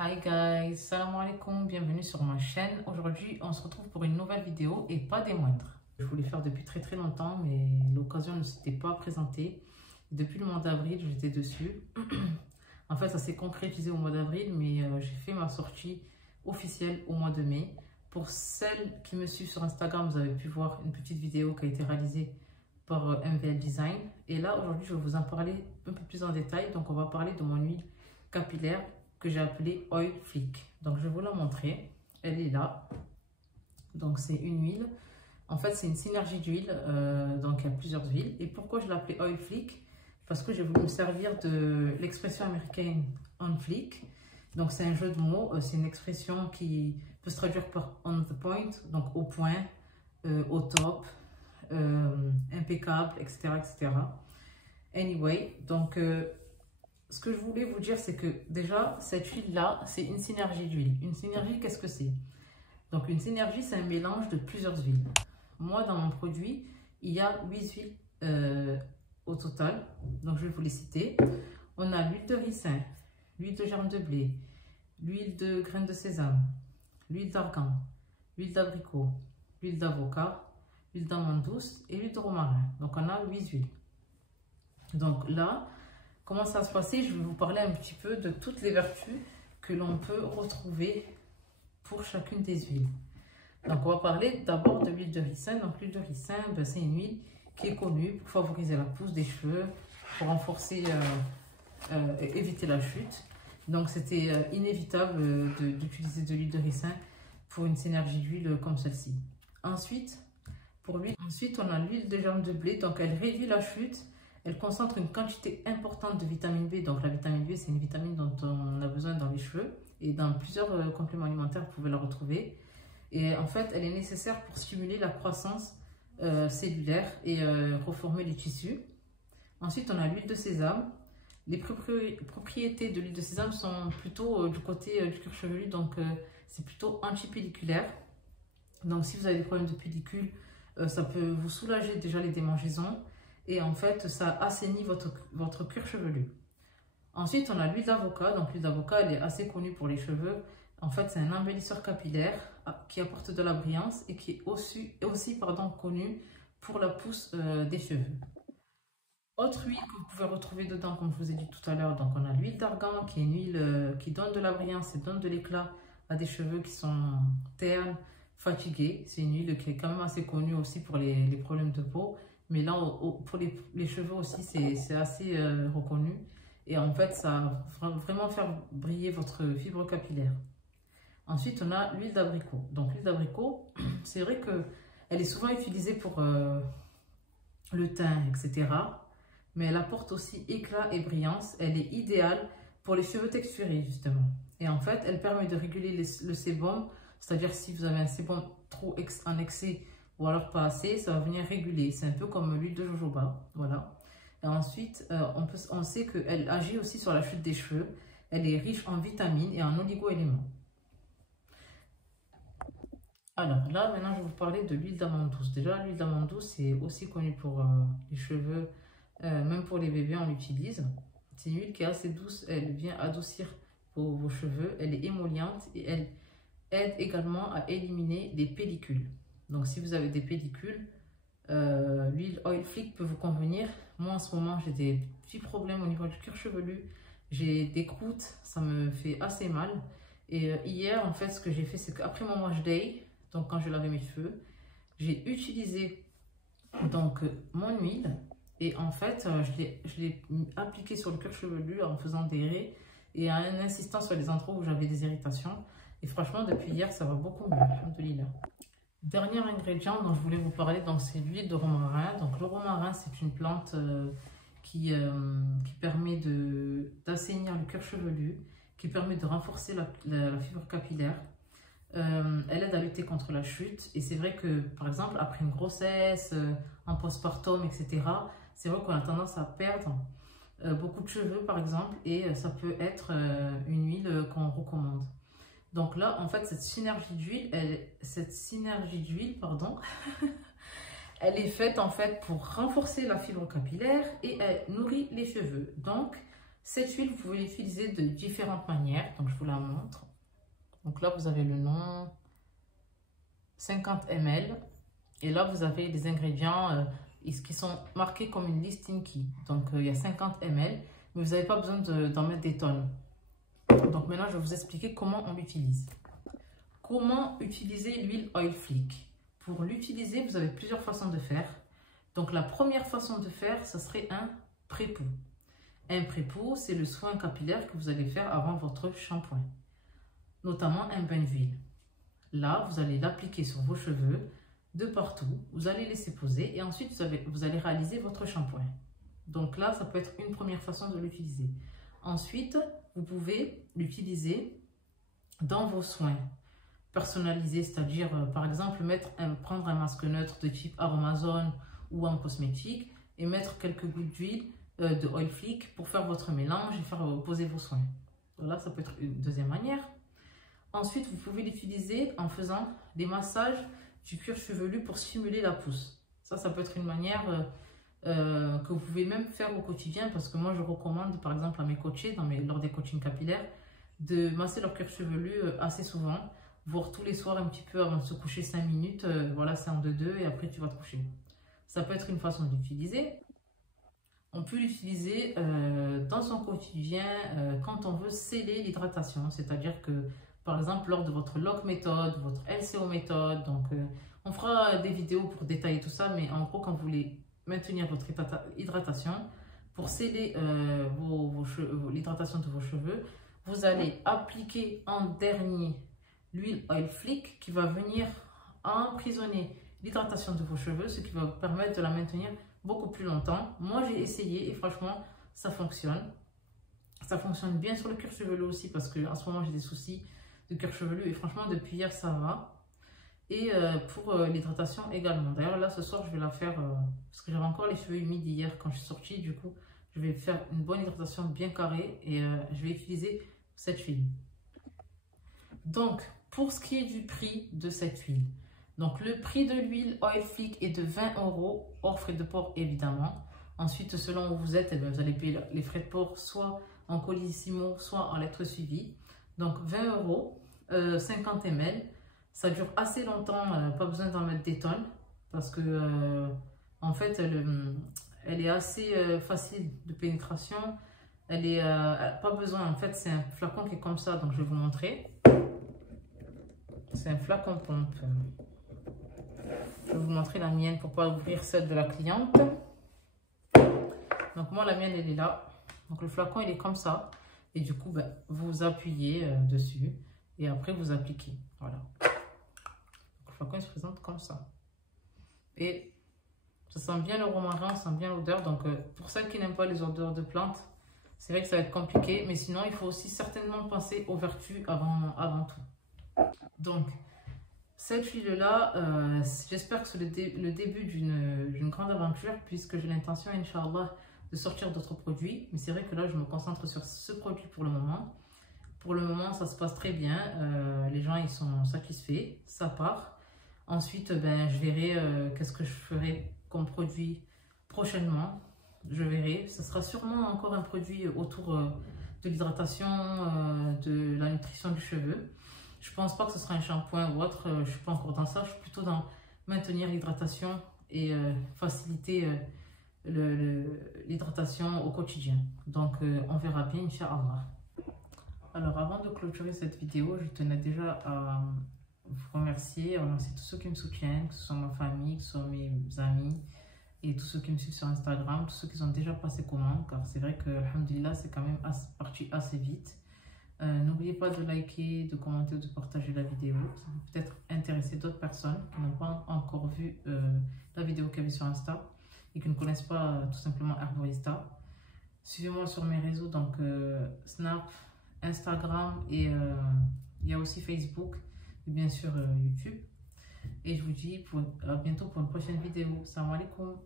Hi guys, salam alaikum, bienvenue sur ma chaîne. Aujourd'hui, on se retrouve pour une nouvelle vidéo et pas des moindres. Je voulais faire depuis très longtemps, mais l'occasion ne s'était pas présentée. Depuis le mois d'avril, j'étais dessus. En fait, ça s'est concrétisé au mois d'avril, mais j'ai fait ma sortie officielle au mois de mai. Pour celles qui me suivent sur Instagram, vous avez pu voir une petite vidéo qui a été réalisée par MVL Design. Et là, aujourd'hui, je vais vous en parler un peu plus en détail. Donc, on va parler de mon huile capillaire que j'ai appelée Oil Flick. Donc, je vais vous la montrer. Elle est là. Donc, c'est une huile. En fait, c'est une synergie d'huile. Donc, il y a plusieurs huiles. Et pourquoi je l'ai appelée Oil Flick? Parce que j'ai voulu me servir de l'expression américaine on flick. Donc, c'est un jeu de mots. C'est une expression qui peut se traduire par on the point, donc au point, au top, impeccable, etc., etc. Anyway, donc, ce que je voulais vous dire, c'est que déjà, cette huile-là, c'est une synergie d'huile. Une synergie, qu'est-ce que c'est? Donc, une synergie, c'est un mélange de plusieurs huiles. Moi, dans mon produit, il y a 8 huiles au total. Donc, je vais vous les citer. On a l'huile de ricin, l'huile de germe de blé, l'huile de graines de sésame, l'huile d'argan, l'huile d'abricot, l'huile d'avocat, l'huile d'amande douce et l'huile de romarin. Donc, on a 8 huiles. Donc là, comment ça va se passer? Je vais vous parler un petit peu de toutes les vertus que l'on peut retrouver pour chacune des huiles. Donc, on va parler d'abord de l'huile de ricin. Donc, l'huile de ricin, ben, c'est une huile qui est connue pour favoriser la pousse des cheveux, pour renforcer, éviter la chute. Donc, c'était inévitable d'utiliser de l'huile de ricin pour une synergie d'huile comme celle-ci. Ensuite, on a l'huile de germe de blé. Donc, elle réduit la chute. Elle concentre une quantité importante de vitamine B. Donc, la vitamine B, c'est une vitamine dont on a besoin dans les cheveux. Et dans plusieurs compléments alimentaires, vous pouvez la retrouver. Et en fait, elle est nécessaire pour stimuler la croissance cellulaire et reformer les tissus. Ensuite, on a l'huile de sésame. Les propriétés de l'huile de sésame sont plutôt du côté du cuir chevelu. Donc, c'est plutôt antipelliculaire. Donc, si vous avez des problèmes de pellicule, ça peut vous soulager déjà les démangeaisons. Et en fait, ça assainit votre cuir chevelu. Ensuite, on a l'huile d'avocat. Donc, l'huile d'avocat, elle est assez connue pour les cheveux. En fait, c'est un embellisseur capillaire qui apporte de la brillance et qui est aussi connu pour la pousse des cheveux. Autre huile que vous pouvez retrouver dedans, comme je vous ai dit tout à l'heure, donc on a l'huile d'argan, qui est une huile qui donne de la brillance et donne de l'éclat à des cheveux qui sont ternes, fatigués. C'est une huile qui est quand même assez connue aussi pour les problèmes de peau. Mais là, pour les cheveux aussi, c'est assez reconnu. Et en fait, ça va vraiment faire briller votre fibre capillaire. Ensuite, on a l'huile d'abricot. Donc, l'huile d'abricot, c'est vrai qu'elle est souvent utilisée pour le teint, etc. Mais elle apporte aussi éclat et brillance. Elle est idéale pour les cheveux texturés, justement. Et en fait, elle permet de réguler le sébum. C'est-à-dire, si vous avez un sébum trop en excès, ou alors pas assez, ça va venir réguler. C'est un peu comme l'huile de jojoba, voilà. Et ensuite, on sait qu'elle agit aussi sur la chute des cheveux. Elle est riche en vitamines et en oligo-éléments. Alors là, maintenant, je vais vous parler de l'huile d'amande douce. Déjà, l'huile d'amande douce, c'est aussi connu pour les cheveux. Même pour les bébés, on l'utilise. C'est une huile qui est assez douce. Elle vient adoucir vos cheveux. Elle est émolliente et elle aide également à éliminer les pellicules. Donc, si vous avez des pellicules, l'huile Oil Flick peut vous convenir. Moi, en ce moment, j'ai des petits problèmes au niveau du cuir chevelu. J'ai des croûtes, ça me fait assez mal. Et hier, en fait, ce que j'ai fait, c'est qu'après mon wash day, donc quand je lavais mes cheveux, j'ai utilisé donc mon huile. Et en fait, je l'ai appliqué sur le cuir chevelu en faisant des raies et en insistant sur les endroits où j'avais des irritations. Et franchement, depuis hier, ça va beaucoup mieux. Alhamdoulilah. Dernier ingrédient dont je voulais vous parler, c'est l'huile de romarin. Donc le romarin, c'est une plante qui permet d'assainir le cuir chevelu, qui permet de renforcer la fibre capillaire. Elle aide à lutter contre la chute. Et c'est vrai que, par exemple, après une grossesse, en postpartum, etc., c'est vrai qu'on a tendance à perdre beaucoup de cheveux, par exemple, et ça peut être une huile qu'on recommande. Donc là, en fait, cette synergie d'huile, elle est faite en fait pour renforcer la fibre capillaire et elle nourrit les cheveux. Donc, Cette huile, vous pouvez l'utiliser de différentes manières. Donc, je vous la montre. Donc là, vous avez le nom 50 ml. Et là, vous avez les ingrédients qui sont marqués comme une liste Tinky. Donc, il y a 50 ml. Mais vous n'avez pas besoin d'en mettre des tonnes. Donc, maintenant, je vais vous expliquer comment on l'utilise. Comment utiliser l'huile Oil Flick? Pour l'utiliser, vous avez plusieurs façons de faire. Donc, la première façon de faire, ce serait un pré-pou. Un pré-pou, c'est le soin capillaire que vous allez faire avant votre shampoing, notamment un bain d'huile. Là, vous allez l'appliquer sur vos cheveux de partout. Vous allez laisser poser et ensuite, vous allez réaliser votre shampoing. Donc là, ça peut être une première façon de l'utiliser. Ensuite, vous pouvez l'utiliser dans vos soins personnalisés, c'est-à-dire, par exemple, prendre un masque neutre de type Aromazone ou un cosmétique et mettre quelques gouttes d'huile de Oil Flick pour faire votre mélange et faire poser vos soins. Voilà, ça peut être une deuxième manière. Ensuite, vous pouvez l'utiliser en faisant des massages du cuir chevelu pour stimuler la pousse. Ça peut être une manière que vous pouvez même faire au quotidien, parce que moi, je recommande, par exemple, à mes coachés, lors des coachings capillaires, de masser leur cuir chevelu assez souvent, voire tous les soirs un petit peu avant de se coucher 5 minutes. Voilà, c'est en 2-2 et après, tu vas te coucher. Ça peut être une façon d'utiliser. On peut l'utiliser dans son quotidien quand on veut sceller l'hydratation, c'est-à-dire que, par exemple, lors de votre LOC méthode, votre LCO méthode, donc on fera des vidéos pour détailler tout ça, mais en gros, quand vous voulez maintenir votre hydratation, pour sceller l'hydratation de vos cheveux, vous allez appliquer en dernier l'huile Oil Flick qui va venir emprisonner l'hydratation de vos cheveux, ce qui va vous permettre de la maintenir beaucoup plus longtemps. Moi, j'ai essayé et franchement, ça fonctionne. Ça fonctionne bien sur le cuir chevelu aussi, parce que en ce moment, j'ai des soucis de cuir chevelu et franchement, depuis hier, ça va. Et pour l'hydratation également. D'ailleurs, là, ce soir, je vais la faire parce que j'avais encore les cheveux humides hier quand je suis sortie. Du coup, je vais faire une bonne hydratation bien carrée et je vais utiliser cette huile. Donc, pour ce qui est du prix de cette huile, donc le prix de l'huile Oil Flick est de 20 €, hors frais de port évidemment. Ensuite, selon où vous êtes, vous allez payer les frais de port soit en colissimo, soit en lettre suivie. Donc 20 €, 50 ml. Ça dure assez longtemps, pas besoin d'en mettre des tonnes, parce que en fait, elle est assez facile de pénétration. Elle est pas besoin, en fait, c'est un flacon qui est comme ça, donc je vais vous montrer. C'est un flacon pompe. Je vais vous montrer la mienne pour ne pas ouvrir celle de la cliente. Donc moi, la mienne, elle est là. Donc le flacon, il est comme ça. Et du coup, vous appuyez dessus et après, vous appliquez. Voilà. Le flacon, il se présente comme ça. Et ça sent bien le romarin, ça sent bien l'odeur. Donc pour celles qui n'aiment pas les odeurs de plantes, c'est vrai que ça va être compliqué. Mais sinon, il faut aussi certainement penser aux vertus avant tout. Donc, cette huile-là, j'espère que c'est le début d'une grande aventure, puisque j'ai l'intention, Inch'Allah, de sortir d'autres produits. Mais c'est vrai que là, je me concentre sur ce produit pour le moment. Pour le moment, ça se passe très bien. Les gens, ils sont satisfaits. Ça part. Ensuite, je verrai qu'est-ce que je ferai comme produit prochainement. Je verrai. Ce sera sûrement encore un produit autour de l'hydratation, de la nutrition du cheveu. Je pense pas que ce sera un shampoing ou autre. Je suis pas encore dans ça. Je suis plutôt dans maintenir l'hydratation et faciliter l'hydratation au quotidien. Donc, on verra bien, Inch'Allah. Alors, avant de clôturer cette vidéo, je tenais déjà à vous remercier tous ceux qui me soutiennent, que ce soit ma famille, que ce soit mes amis et tous ceux qui me suivent sur Instagram, tous ceux qui ont déjà passé commande, car c'est vrai que, alhamdoulilah, c'est quand même parti assez vite. N'oubliez pas de liker, de commenter ou de partager la vidéo. Ça peut peut-être intéresser d'autres personnes qui n'ont pas encore vu la vidéo qu'il y avait sur Insta et qui ne connaissent pas tout simplement Herborista. Suivez-moi sur mes réseaux, donc Snap, Instagram et il y a aussi Facebook et bien sûr YouTube. Et je vous dis à bientôt pour une prochaine vidéo. Salam alaikum.